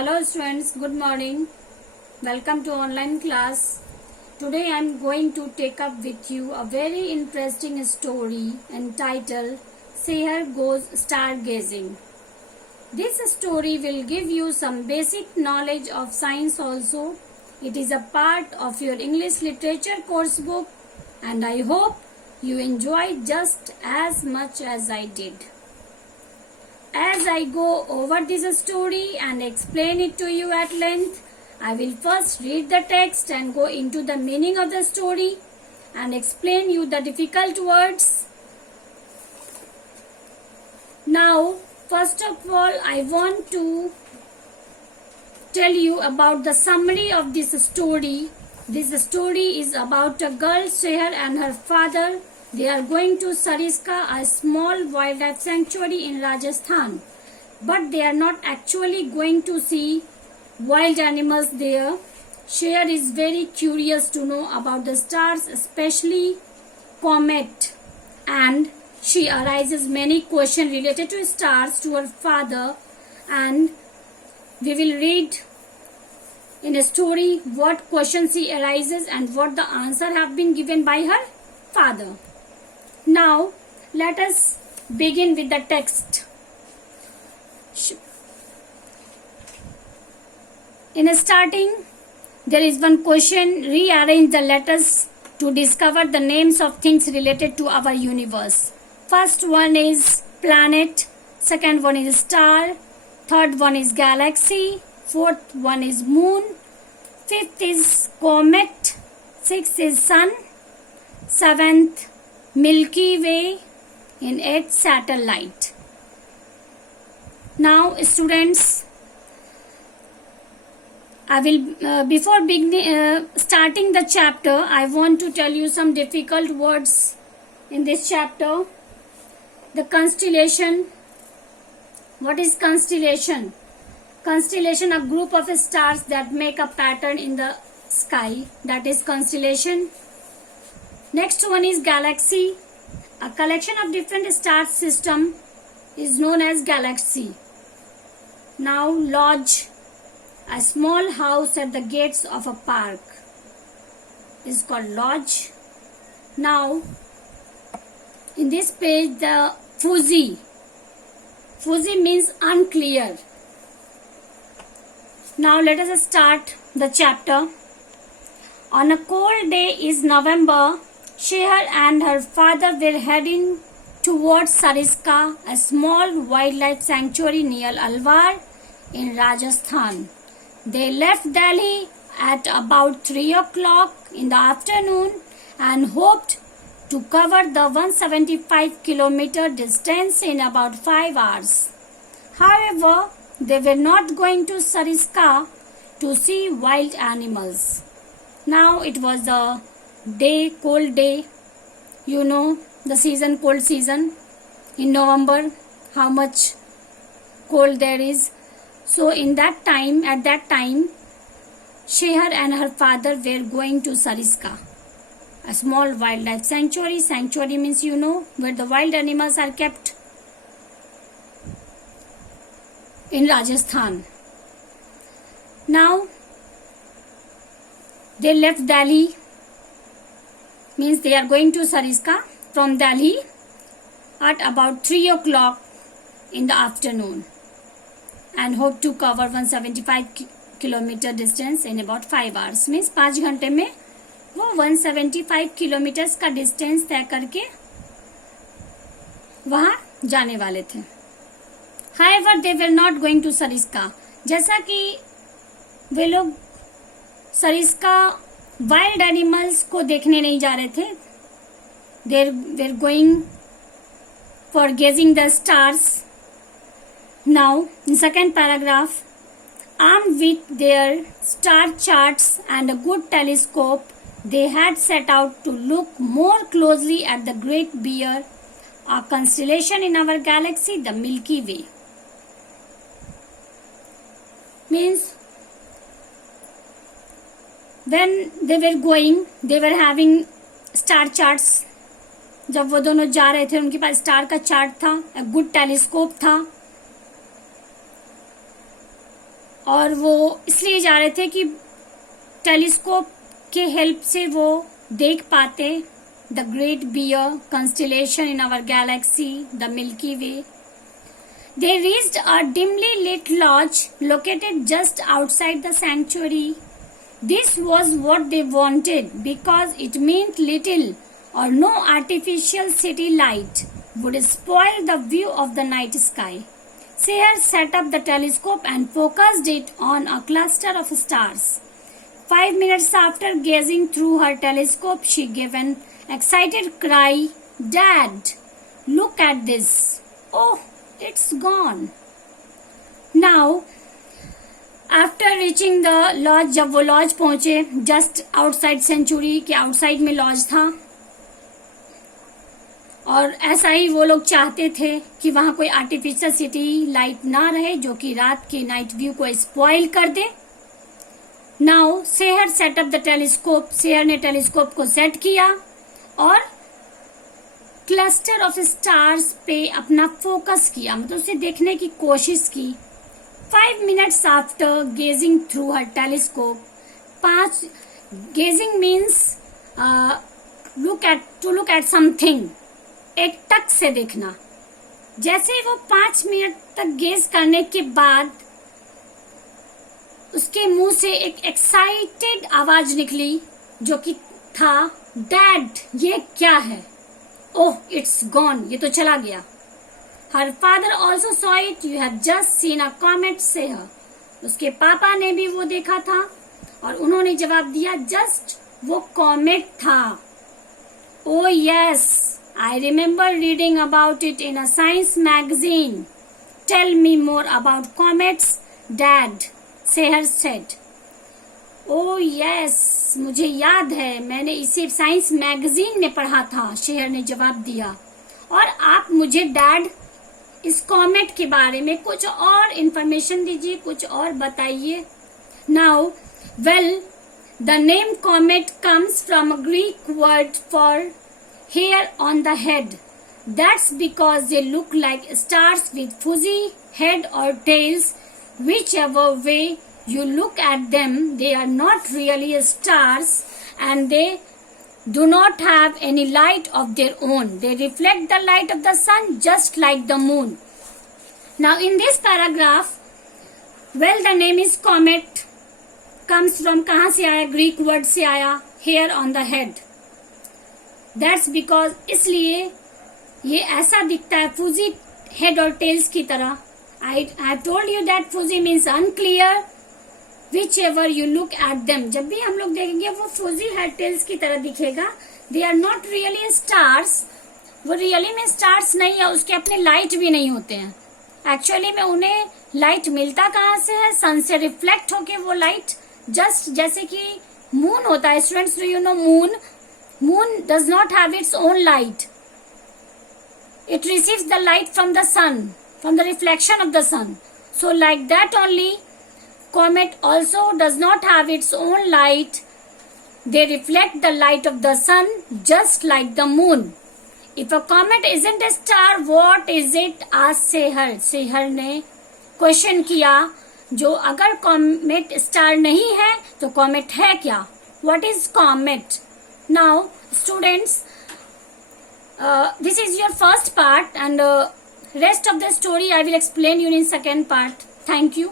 Hello students, good morning. Welcome to online class. Today I am going to take up with you a very interesting story entitled Seher Goes Stargazing. This story will give you some basic knowledge of science also. It is a part of your English literature course book and I hope you enjoy just as much as I did. As I go over this story and explain it to you at length, I will first read the text and go into the meaning of the story and explain you the difficult words. Now, first of all, I want to tell you about the summary of this story. This story is about a girl, Seher, and her father. They are going to Sariska, a small wildlife sanctuary in Rajasthan. But they are not actually going to see wild animals there. Seher is very curious to know about the stars, especially comet. And she arises many questions related to stars to her father. And we will read in a story what questions she arises and what the answer have been given by her father. Now, let us begin with the text. In starting, there is one question: rearrange the letters to discover the names of things related to our universe. First one is planet, second one is star, third one is galaxy, fourth one is moon, fifth is comet, sixth is sun, seventh Milky Way, in eighth satellite. Now students, I will before starting the chapter, I want to tell you some difficult words in this chapter. The constellation. What is constellation? Constellation, a group of stars that make a pattern in the sky, that is constellation. Next one is galaxy. A collection of different star system is known as galaxy. Now lodge, a small house at the gates of a park, is called lodge. Now in this page, the fuzzy. Fuzzy means unclear. Now let us start the chapter. On a cold day in November, Seher and her father were heading towards Sariska, a small wildlife sanctuary near Alwar in Rajasthan. They left Delhi at about 3 o'clock in the afternoon and hoped to cover the 175-kilometer distance in about 5 hours. However, they were not going to Sariska to see wild animals. Now it was the day, cold day. You know the season, cold season in November, how much cold there is. So at that time, Seher and her father were going to Sariska, a small wildlife sanctuary. Sanctuary means, you know, where the wild animals are kept in Rajasthan. Now they left Delhi, means they are going to Sariska from Delhi at about 3 o'clock in the afternoon and hope to cover 175-kilometer distance in about 5 hours. Means 5 घंटे में वो 175 kilometres का distance तय करके वहां जाने वाले थे. However, they were not going to Sariska. जैसा कि वे लोग सरिस्का वाइल्ड एनिमल्स को देखने नहीं जा रहे थे. They were going for gazing the stars. Now, in second paragraph, armed with their star charts and a good telescope, they had set out to look more closely at the Great Bear, a constellation in our galaxy, the Milky Way. Means when they were going, they were having star charts. जब वो दोनों जा रहे थे उनके पास star का chart था, एक गुड टेलीस्कोप था और वो इसलिए जा रहे थे कि टेलीस्कोप के हेल्प से वो देख पाते the Great Bear constellation in our galaxy, the Milky Way. They reached a dimly lit lodge located just outside the sanctuary. This was what they wanted because it meant little or no artificial city light would spoil the view of the night sky. Seher set up the telescope and focused it on a cluster of stars. 5 minutes after gazing through her telescope, she gave an excited cry, "Dad, look at this! Oh, it's gone." Now, after reaching the lodge, जब वो laws पहुंचे, just outside century के outside में laws था, और ऐसा ही वो लोग चाहते थे कि वहां कोई आर्टिफिशियल सिटी लाइट ना रहे जो कि रात के नाइट व्यू को स्पॉइल कर दे. Now Sehar set up the telescope. Sehar ने टेलीस्कोप को सेट किया और क्लस्टर ऑफ स्टार्स पे अपना फोकस किया, मतलब उसे देखने की कोशिश की. 5 minutes after gazing through her telescope, gazing means look at something, एक टक से देखना. जैसे ही वो 5 मिनट तक गेज करने के बाद उसके मुंह से एक एक्साइटेड आवाज निकली जो कि था, "डैड, ये क्या है? ओह, इट्स गॉन, ये तो चला गया." Her father also saw it, you have just seen a comet Sehar. उसके पापा ने भी वो देखा था और उन्होंने जवाब दिया, जस्ट वो कॉमेट था. Oh yes, I remember reading about it in a science magazine. Tell me more about comets, dad, Sehar said. Oh yes, मुझे याद है, मैंने इसे साइंस मैगजीन में पढ़ा था, शेहर ने जवाब दिया. और आप मुझे डैड इस कॉमेट के बारे में कुछ और इंफॉर्मेशन दीजिए, कुछ और बताइए. Now well, the name comet comes from a Greek word for hair on the head. That's because they look like stars with fuzzy head और tails. Whichever way you look at them, they are not really stars and they do not have any light of their own. They reflect the light of the sun just like the moon. Now in this paragraph, well, the name is comet comes from, कहाँ से आया? Greek word से आया, hair on the head. That's because, इसलिए ये ऐसा दिखता है फूजी हेड और टेल्स की तरह. I have told you that fuzzy means unclear. Whichever you look at them, जब भी हम लोग देखेंगे वो fuzzy head tails की तरह दिखेगा. They are not really stars. वो रियली में स्टार्स नहीं है, उसके अपने लाइट भी नहीं होते हैं. एक्चुअली में उन्हें लाइट मिलता कहाँ से है? सन से रिफ्लेक्ट होके वो लाइट, जस्ट जैसे कि मून होता है. Students, do you know moon? Moon does not have its own light. It receives the light from the sun, from the reflection of the sun. So like that only, comet also does not have its own light. They reflect the light of the sun just like the moon. If a comet isn't a star, what is it? asked Seher. Seher ने question किया, जो अगर comet star नहीं है तो comet है क्या? What is comet? Now students, this is your first part and rest of the story I will explain you in second part. Thank you.